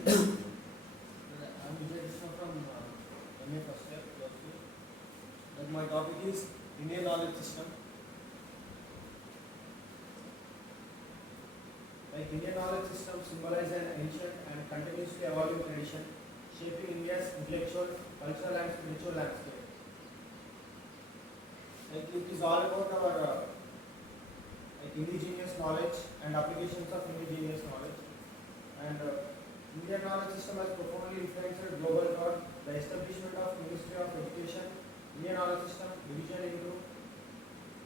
I'm Vijay Krishna from MA first year, philosophy. And my topic is Indian knowledge system. Like Indian knowledge system symbolizes an ancient and continuously evolving tradition, shaping India's intellectual, cultural, and spiritual landscape. Like it is all about our like indigenous knowledge and applications of indigenous knowledge. And Indian knowledge system has profoundly influenced global thought. The establishment of Ministry of Education, Indian knowledge system division into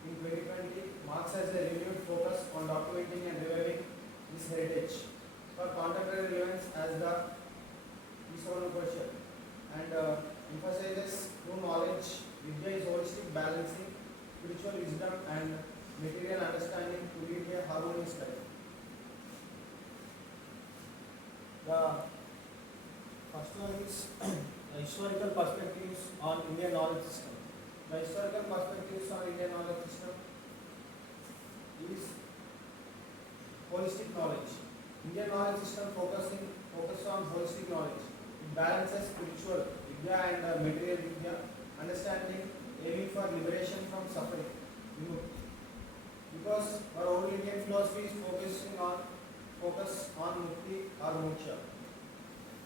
in 2020 marks as a renewed focus on documenting and reviving this heritage for contemporary relevance as the Eastern question and emphasizes true knowledge. Vijay is holistic balancing spiritual wisdom and material understanding to lead a harmonious life. The first one is the historical perspectives on Indian knowledge system. The historical perspectives on Indian knowledge system is holistic knowledge. Indian knowledge system focus on holistic knowledge. It balances spiritual vidya and material vidya, understanding, aiming for liberation from suffering. Because our old Indian philosophy is focus on mukti or moksha,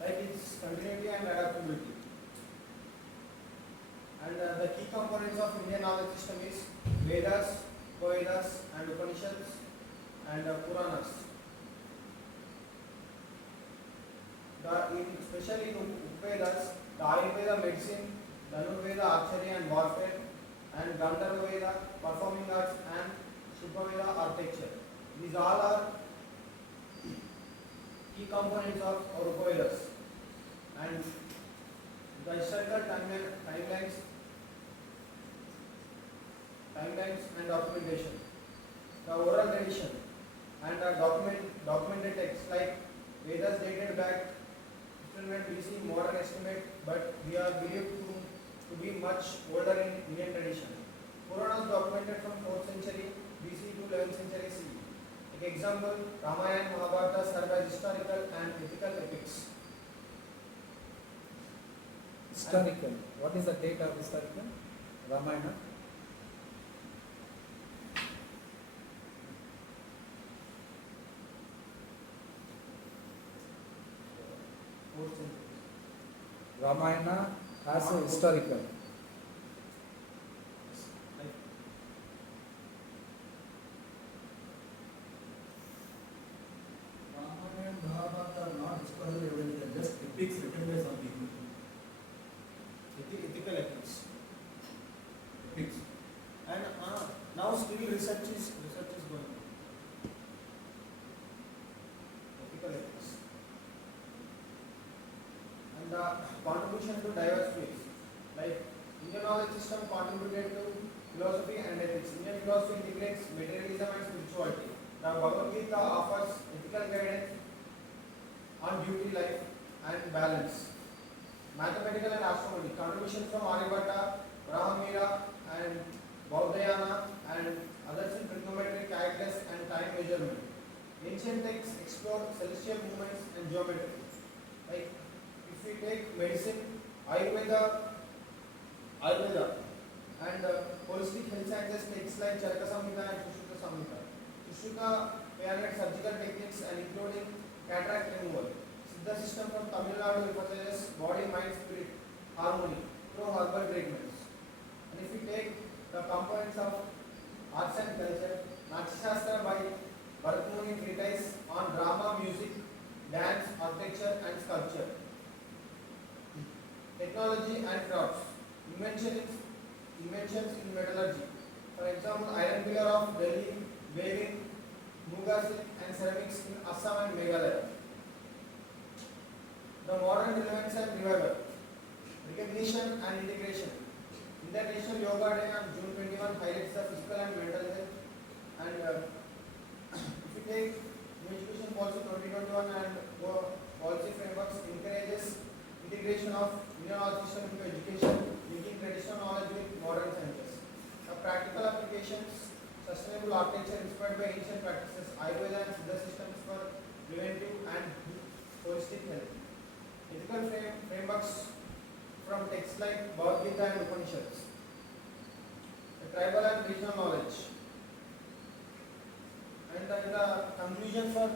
like its continuity and adaptability. And the key components of Indian knowledge system is Vedas, Vedas and Upanishads and Puranas. Especially in Vedas, the Ayurveda medicine, Dhanurveda archery and warfare, and Gandharva Veda performing arts and Shilpa architecture. These all are key components of our Vedas. And the historical timelines and documentation. The oral tradition and documented texts like Vedas dated back 1500 BC, modern estimate, but we are believed to be much older in Indian tradition. Puranas documented from 4th century BC to 11th century CE. Like example, Ramayana, Mahabharata serve as historical and ethical epics. Historical. What is the date of historical? Ramayana. Ramayana as a historical. Ramayana and Mahabharata are not historical evidence, they are just epics written by some people. Ethical ethics. Epics. And now still research is going on. Ethical ethics. And the contribution to diverse fields. Like Indian knowledge system contributed to philosophy and ethics. Indian philosophy integrates materialism and spirituality. The Bhagavad Gita offers ethical guidance on duty, life, and balance. Mathematical and astronomy. Contributions from Aryabhatta, Brahmira, and Baudhayana, and others in trigonometry, calculus, and time measurement. Ancient texts explore celestial movements and geometry. Like if we take medicine, Ayurveda, and holistic health sciences texts like Charaka Samhita and Sushruta Samhita. Sushruta pioneered surgical techniques and including cataract removal. Siddha system from Tamil Nadu emphasizes body, mind, spirit, harmony through herbal treatments. And if we take the components of arts and culture, Natya by Bharat Muni treatise on drama, music, dance, architecture, and sculpture. Technology and crafts. Inventions in metallurgy. For example, iron pillar of Delhi, weaving, Muga silk and ceramics in Assam and Meghalaya. The modern relevance and revival. Recognition and integration. International Yoga Day on June 21 highlights the physical and mental health. And if we take New Education Policy 2021 and policy frameworks encourages integration of Indian knowledge system into education, linking traditional knowledge with modern sciences. The practical applications, sustainable architecture inspired by ancient practices, Ayurveda and Siddha systems for preventive and holistic health. Typical frameworks from texts like Bhagavad Gita and Upanishads. The tribal and regional knowledge. And the conclusion for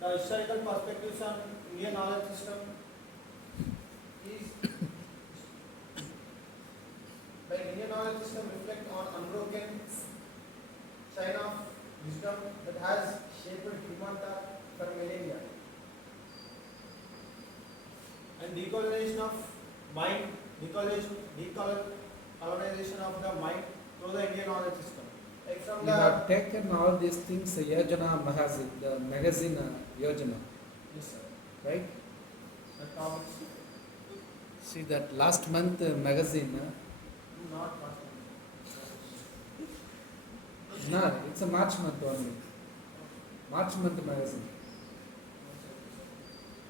the historical perspectives on Indian knowledge system is like Indian knowledge system reflect on unbroken chain of wisdom that has shaped humanity for millennia. And decolonization of mind, decolonization of the mind through the Indian knowledge system. Like from You the have taken all these things, Yojana magazine, the magazine Yojana, yes sir. right? The topics See that last month magazine, not no, it's a March month only. March month magazine.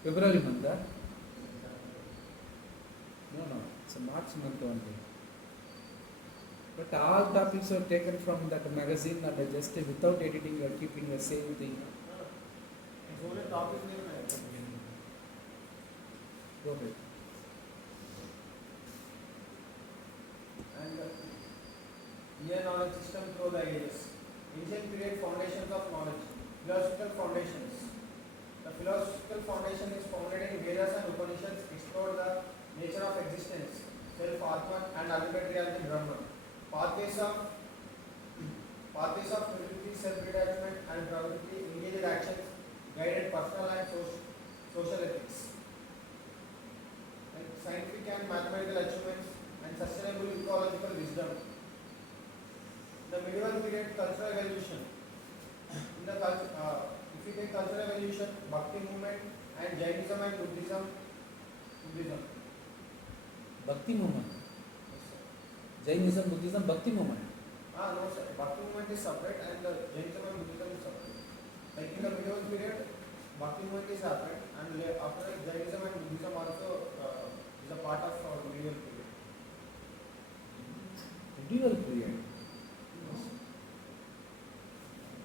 February month, No, it's a March month only. But all topics are taken from that magazine and just without editing you are keeping the same thing. it's only topics name. Go ahead. And Indian knowledge system through the ages. Ancient period foundations of knowledge. Philosophical foundations. The philosophical foundation is founded in Vedas and Upanishads, explore the nature of existence, self, Atman, and ultimate reality, Brahman. Pathways of productivity, self-detachment, and productivity, engaged actions, guided personal and social ethics. And scientific and mathematical achievements, and sustainable ecological wisdom. The medieval period, cultural evolution. In the if you take cultural evolution, Bhakti movement, and Jainism and Buddhism. Bhakti movement. Jainism, Buddhism, Bhakti movement. No sir, Bhakti movement is separate and the Jainism and Buddhism is separate. Like in the medieval period, Bhakti movement is separate, and after Jainism and Buddhism also is a part of our medieval period. Medieval period.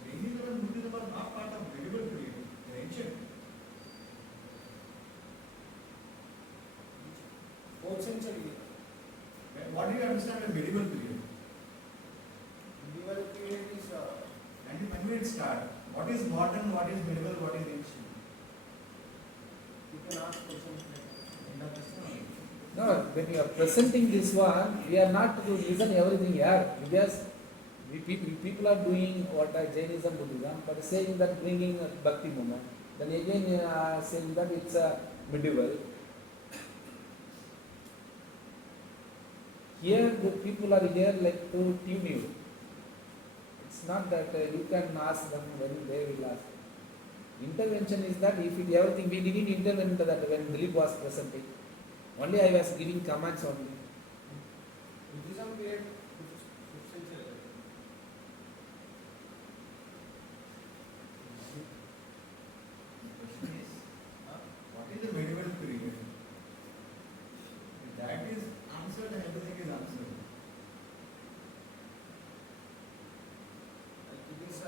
Jainism and Buddhism are not part of medieval period. They are ancient. 4th century. What do you understand by medieval period? Medieval period is And when will it start? What is modern, what is medieval, what is ancient? you can ask questions later. End of this one. No, when you are presenting this one, we are not to listen everything here because people are doing what Jainism, Buddhism, but saying that bringing a Bhakti movement. Then again saying that it's a medieval. Here the people are here like to tune you. It's not that you can ask them when they will ask. Intervention is that if it, everything we didn't intervene into that when Dilip was presenting. Only I was giving comments only. Buddhism period 5th century. The question is, what is the medieval period? If that is answered, then everything is answered. Like it is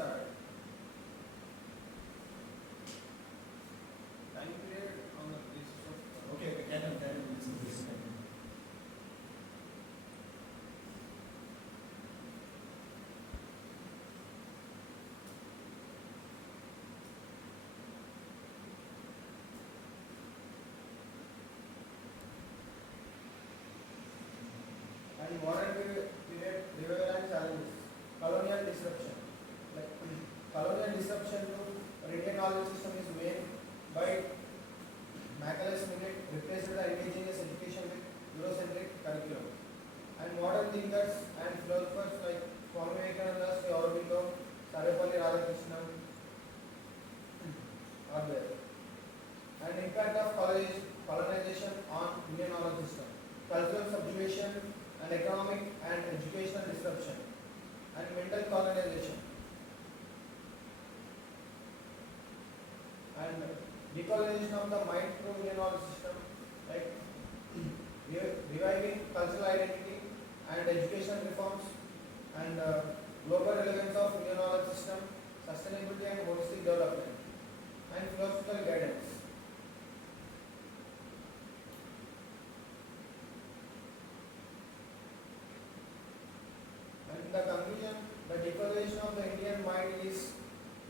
time period on the basis of Okay, carry on, this is this. and modern period revival and challenges. Colonial disruption. Like colonial disruption to Indian knowledge system is made by Macaulay replaced the indigenous education with Eurocentric curriculum. And modern thinkers and philosophers like Swami Vivekananda, Sri Aurobindo, Sarvepalli Radhakrishnan are there. And impact of colonization on Indian knowledge system. Cultural subjugation and economic and educational disruption. And mental colonization. And decolonization of the mind through Indian knowledge system, like reviving cultural identity and education reforms, and global relevance of Indian knowledge system, sustainability and holistic development, and philosophical guidance. transformation of the Indian mind is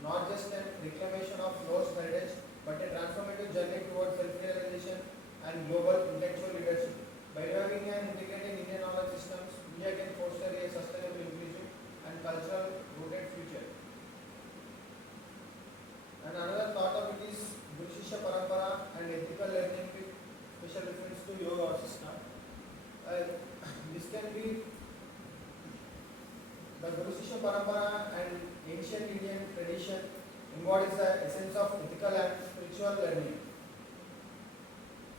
not just a reclamation of lost heritage, but a transformative journey towards self-realization and global intellectual leadership. By reviving and integrating Indian knowledge systems, India can foster a sustainable, inclusive, and cultural rooted future. And another thought of it is Guru Shishya Parampara and ethical learning with special reference to yoga system. This can be the Guru Shishya Parampara and ancient Indian tradition embodies the essence of ethical and spiritual learning.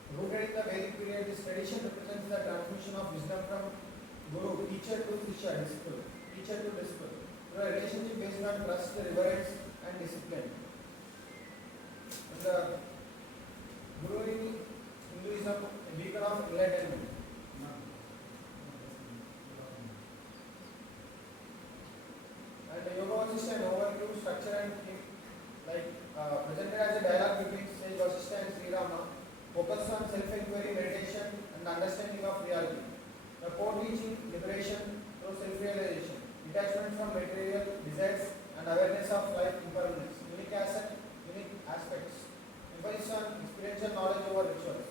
Rooted in the Vedic period, this tradition represents the transmission of wisdom from Guru, teacher to Shishya, disciple, teacher to disciple, through a relationship based on trust, reverence, and discipline. And the Guru in Hinduism, a beacon of enlightenment. And the yoga Vasishtha an overview, structure and theme, presented as a dialogue between sage Vasishtha and Sri Rama, focused on self-inquiry, meditation and understanding of reality. The core teaching liberation through self-realization, detachment from material desires and awareness of life impermanence, unique aspects, emphasis on experiential knowledge over rituals.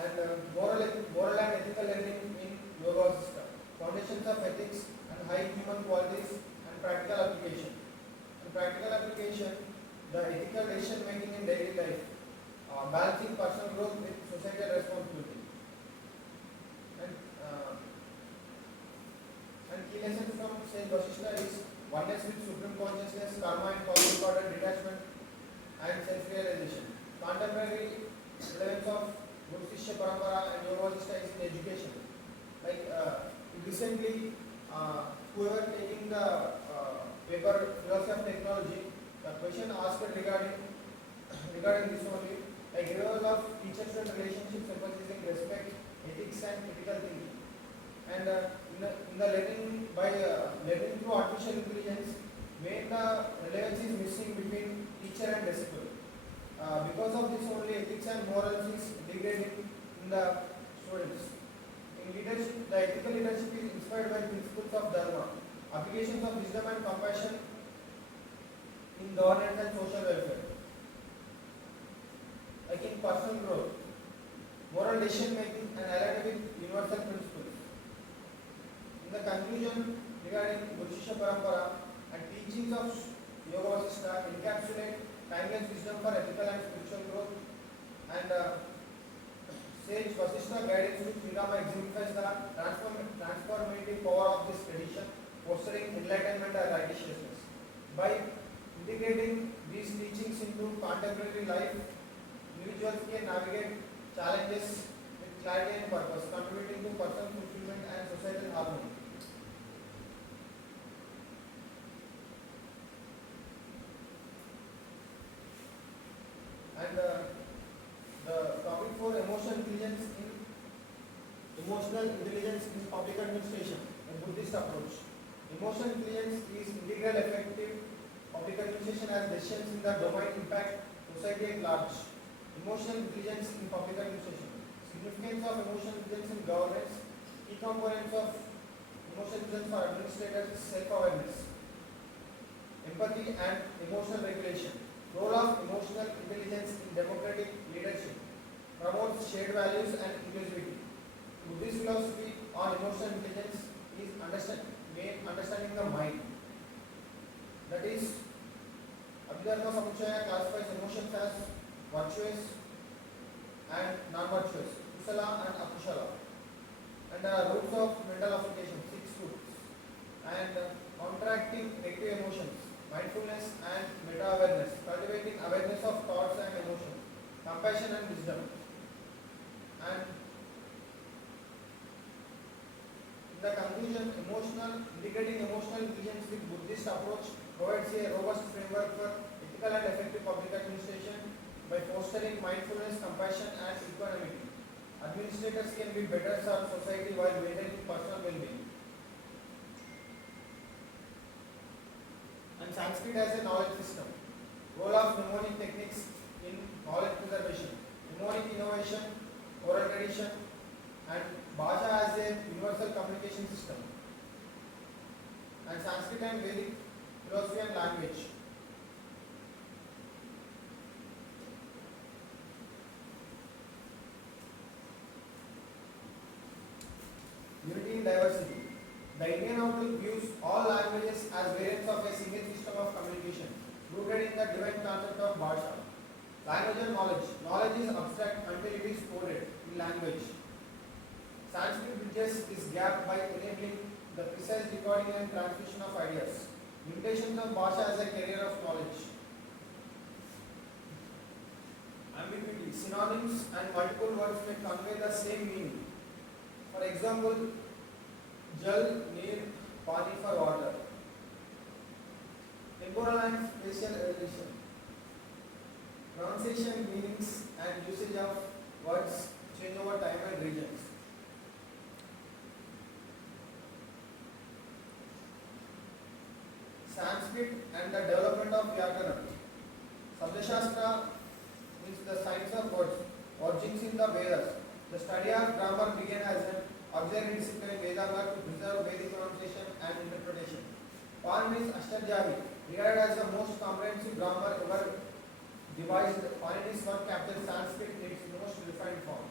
And moral and ethical learning in yoga system, foundations of ethics and high human qualities and practical application. In practical application, the ethical decision making in daily life, balancing personal growth with societal responsibility. And key lessons from Sage Vasishtha is oneness with supreme consciousness, karma and cosmic order, detachment and self-realization. Contemporary relevance of Guru Shishya Parampara and Yoga Vasishtha is in education. Recently, whoever taking the paper philosophy of technology, the question asked regarding this only, like revival of teacher-student relationships emphasizing respect, ethics and critical thinking. And in the learning learning through artificial intelligence, where the relevance is missing between teacher and disciple. Because of this only ethics and morals is degrading in the students. In leadership, the ethical leadership is inspired by principles of dharma, applications of wisdom and compassion in governance and social welfare. Like in personal growth, moral decision making and aligned with universal principles. In the conclusion regarding Guru Shishya Parampara and teachings of Yoga Vasishtha encapsulate timeless wisdom for ethical and spiritual growth, and Sage Vasishtha guidance to Sri Rama exemplifies the transformative power of this tradition, fostering enlightenment and righteousness. By integrating these teachings into contemporary life, individuals can navigate challenges with clarity and purpose, contributing to personal fulfillment and societal harmony. And the topic for emotional intelligence in public administration, a Buddhist approach. Emotional intelligence is integral effective public administration as decisions in the domain impact society at large. Emotional intelligence in public administration. Significance of emotional intelligence in governance. Key components of emotional intelligence for administrators is self-awareness, empathy and emotional regulation. Role of emotional intelligence in democratic leadership. Promotes shared values and inclusivity. Buddhist philosophy on emotional intelligence is understanding the mind. That is, Abhidharma Samuchaya classifies emotions as virtuous and non-virtuous, kusala and akusala. And roots of mental application, 6 roots. And counteracting negative emotions, mindfulness and meta-awareness, cultivating awareness of thoughts and emotions, compassion and wisdom. And in the conclusion, integrating emotional intelligence with Buddhist approach provides a robust framework for ethical and effective public administration by fostering mindfulness, compassion and equanimity. Administrators can be better serve society while maintaining personal well-being. And Sanskrit as a knowledge system. Role of mnemonic techniques in knowledge preservation, mnemonic innovation, oral tradition, and Bhasha as a universal communication system. and Sanskrit and Vedic philosophy and language. Unity in diversity. The Indian outlook views all languages as variants of a single system of communication, rooted in the divine concept of Bhasha. Language and knowledge. Knowledge is abstract until it is coded in language. Sanskrit bridges this gap by enabling the precise recording and transmission of ideas. Limitations of Bhasha as a carrier of knowledge. Ambiguity. Synonyms and multiple words may convey the same meaning. For example, jal, neer, pani for water. Temporal and spatial relation. Pronunciation, meanings and usage of words change over time and regions. Sanskrit and the development of Vyakaran. Sabdashastra means the science of words, origins in the Vedas. The study of grammar began as an auxiliary discipline in Vedanta to preserve Vedic pronunciation and interpretation. Panini's Ashtarjavi, regarded as the most comprehensive grammar ever devised, Panini's work captures Sanskrit in its most refined form.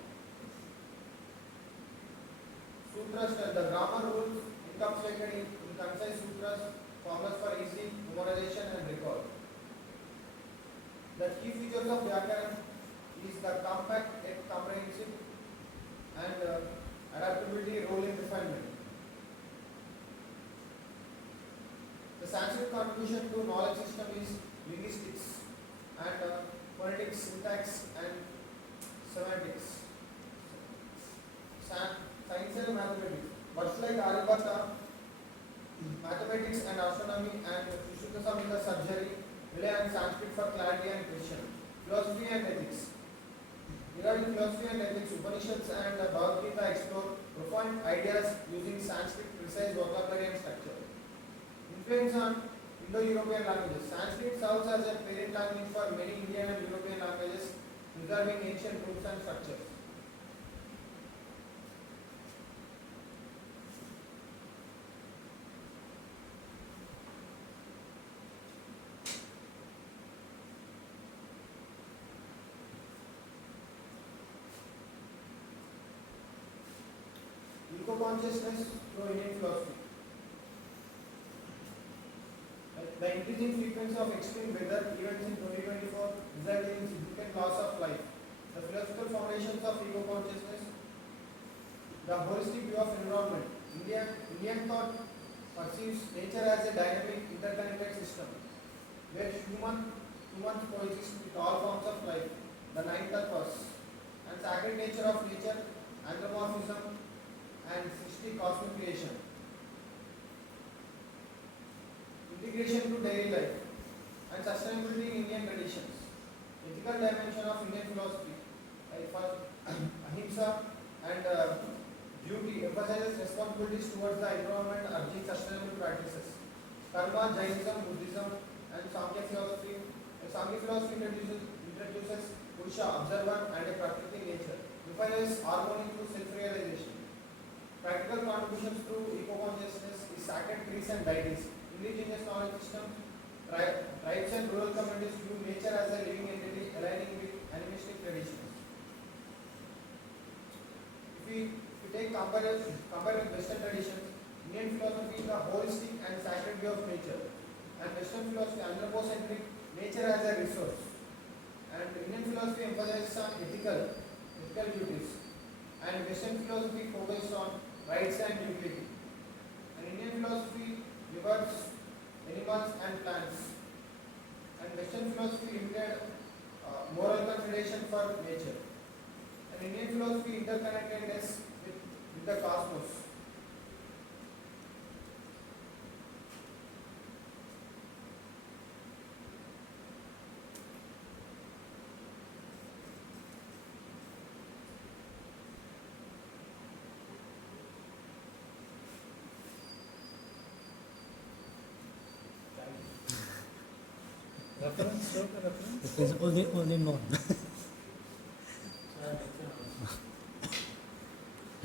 Sutras tell the grammar rules encapsulated in concise sutras, formulas for easy memorization and recall. The key features of Vyakaran is the compact yet comprehensive and adaptability, role in refinement. The Sanskrit contribution to knowledge system is linguistics and phonetics, syntax and semantics. Science and mathematics. Words like Aryabhata, mathematics and astronomy and Shushruta in the surgery rely on Sanskrit for clarity and precision. Philosophy and ethics. Regarding philosophy and ethics, Upanishads and Bhagavad Gita explore profound ideas using Sanskrit precise vocabulary and structure. Influence on Indo-European languages. Sanskrit serves as a parent language for many Indian and European languages, preserving ancient roots and structures. Eco-consciousness through Indian philosophy. The increasing frequency of extreme weather events in 2024 resulted in significant loss of life. The philosophical foundations of eco-consciousness. The holistic view of environment. Indian thought perceives nature as a dynamic, interconnected system, where humans coexist with all forms of life. The ninth purpose and sacred nature of nature, anthropomorphism, and 60 cosmic creation. Integration to daily life and sustainability in Indian traditions. Ethical dimension of Indian philosophy, like for ahimsa and duty, emphasizes responsibilities towards the environment, urging sustainable practices. Karma, Jainism, Buddhism, and Samkhya philosophy. Samkhya philosophy introduces Purusha, observer, and a Prakriti nature. Emphasizes harmony through self-realization. Practical contributions through eco-consciousness is sacred trees and deities. Indigenous knowledge system, tribes and rural communities view nature as a living entity aligning with animistic traditions. If we compare with Western traditions, Indian philosophy is a holistic and sacred view of nature, and Western philosophy anthropocentric, nature as a resource, and Indian philosophy emphasizes on ethical duties, and Western philosophy focuses on rights and utility, and Indian philosophy regards animals and plants, and Western philosophy limited moral consideration for nature, and Indian philosophy interconnectedness with the cosmos. Reference, show the reference. It is only known.